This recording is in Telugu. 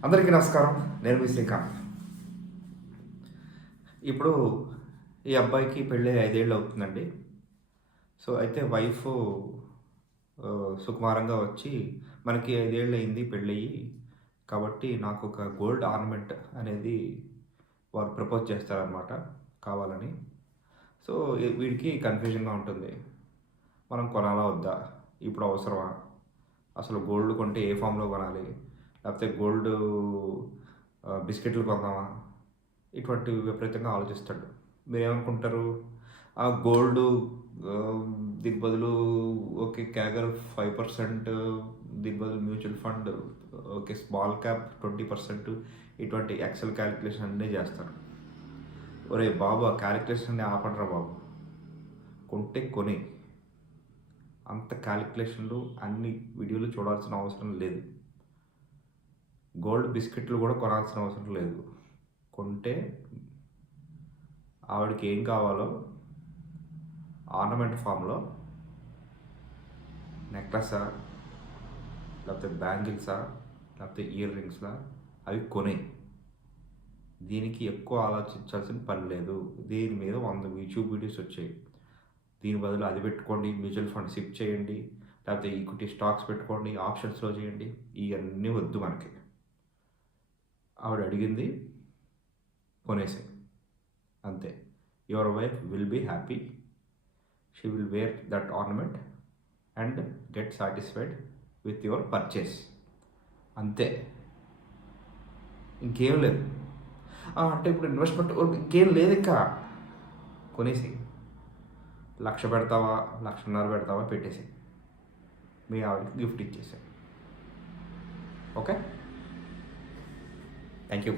అందరికీ నమస్కారం. నేను మీ శ్రీకాంత్. ఇప్పుడు ఈ అబ్బాయికి పెళ్ళి 5 ఏళ్ళు అవుతుందండి. సో, అయితే వైఫు సుకుమారంగా వచ్చి, "మనకి 5 ఏళ్ళు అయింది పెళ్ళయ్యి. కాబట్టి నాకొక గోల్డ్ ఆర్నమెంట్ అనేది" వారు ప్రపోజ్ చేస్తారనమాట కావాలని. సో, వీడికి కన్‌ఫ్యూజన్‌గా ఉంటుంది. మనం కొనాలా వద్దా? ఇప్పుడు అవసరమా? అసలు గోల్డ్ కొంటే ఏ ఫామ్‌లో కొనాలి? లేకపోతే గోల్డు బిస్కెట్లు కొందామా? ఇటువంటివి విపరీతంగా ఆలోచిస్తాడు. మీరేమనుకుంటారు? ఆ గోల్డు ఆహ్, దీనికి బదులు ఓకే. క్యాగర్ 5% దీని బదులు mutual fund okay. Small cap 20% ఇటువంటి ఎక్సెల్ క్యాలిక్యులేషన్ అన్నీ చేస్తారు. ఒరేయ్ బాబు! ఆ క్యాలిక్యులేషన్ అన్నీ ఆపండ్రా బాబు! కొంటే కొనేయి. అంత క్యాలిక్యులేషన్‌లు అన్ని వీడియోలు చూడాల్సిన అవసరం లేదు. గోల్డ్ బిస్కెట్లు కూడా కొనాల్సిన అవసరం లేదు. కొంటే ఆవిడకి ఏం కావాలో ఆర్నమెంట్ ఫామ్‌లో నెక్లెసా? లేకపోతే బ్యాంగిల్సా? లేకపోతే ఇయర్ రింగ్సా? అవి కొనేయి. దీనికి ఎక్కువ ఆలోచించాల్సిన పని లేదు. దీని మీద 100 యూట్యూబ్ వీడియోస్ వచ్చాయి. దీని బదులు అది పెట్టుకోండి, మ్యూచువల్ ఫండ్ సిప్ చేయండి, లేకపోతే ఈక్విటీ స్టాక్స్ పెట్టుకోండి, ఆప్షన్స్‌లో చేయండి. ఇయన్నీ వద్దు మనకి. ఆవిడ అడిగింది కొనేసేయి. అంతే. Your wife will be happy. She will wear that ornament and get satisfied with your purchase. అంతే. ఇంకేం లేదు. అంటే ఇప్పుడు ఇన్వెస్ట్‌మెంట్ ఇంకేం లేదింకా. కొనేసేయి. 1,00,000 పెడతావా? 1,50,000 పెడతావా? పెట్టేసేయి. మీ ఆవిడకి గిఫ్ట్ ఇచ్చేసేయి. ఓకే. Thank you.